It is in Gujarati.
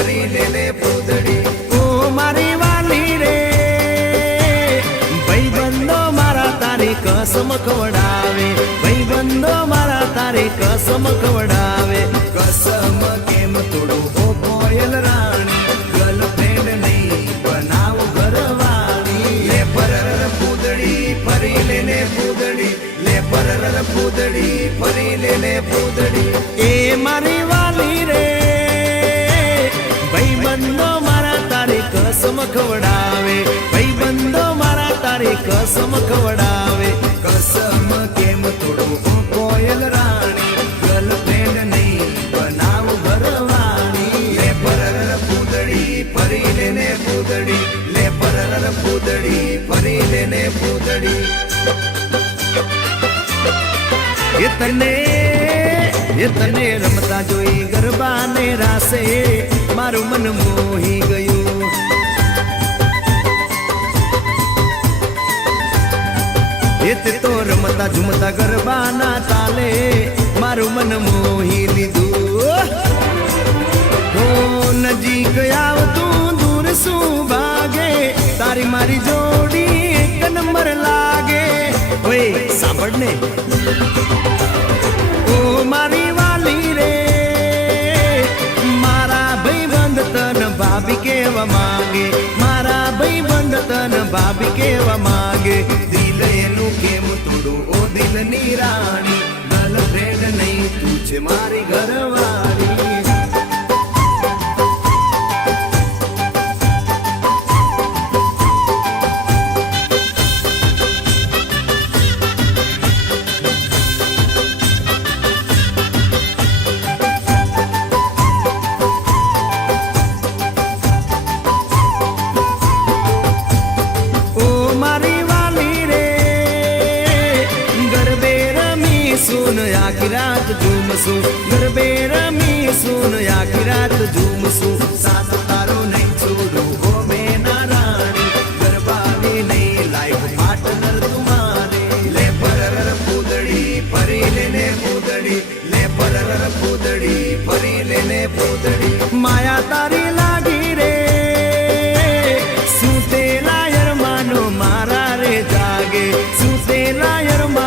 ફરી લે પૂતળી ઓ મારી વાલી રે ભાઈબંધો મારા તારી કસમ ખવડાવે ભાઈબંધો મારા તારી કસમ ખવડાવે કસમ કેમ તોડું ઓ કોયલ રાણી ગર્લફ્રેન્ડ નહીં બનાવ ઘરવાળી લે પરર પૂતળી ફરી લે પૂતળી લે પરર પૂતળી ફરી લે પૂતળી એ મારી વાલી રે ભાઈબંધો મારા તારી કસમ ખવડાવે ભાઈબંધો મારા તારી કસમ ખવડાવે કસમ કેમ તોડું ઓ કોયલ રાણી ગર્લફ્રેન્ડ નહીં બનાવ ઘરવાળી લે પરર પૂતળી ફરી લે પૂતળી લે પરર પૂતળી ફરી લે પૂતળી એ તને રમતા જોઈ ગરબાને રાસે મારું મન મોહી ગયું તે તો રમતા ઝુમતા ગરબાના તાલે મારું મન મોહી લીધું તો નજીક આવતું દૂર શું ભાગે તારી મારી જોડી એક નંબર લાગે ઓય સાંભળ ને ઓ મારી વાલી રે મારા ભાઈબંધ તન ભાભી કેવા માંગે મારા ભાઈબંધ તન ભાભી કેવા માંગે દિલ એનું કેમ તોડું ઓ દિલની રાણી ગર્લફ્રેન્ડ નહીં તું છે મારી ઘરવાળી આખી રાત ઝૂમશું ગરબે રમીશું આખી રાત ઝૂમશું સાથ તારો નહીં છોડું હો મેના રાણી ગરબાની નહીં લાઈફ પાર્ટનર તુમારે લે પરર પૂતળી ફરી લે પૂતળી લે પરર પૂતળી ફરી લે પૂતળી માયા તારી લાગી રે સુતેલા યરમાનો મારા રે જાગે સુતેલા યરમા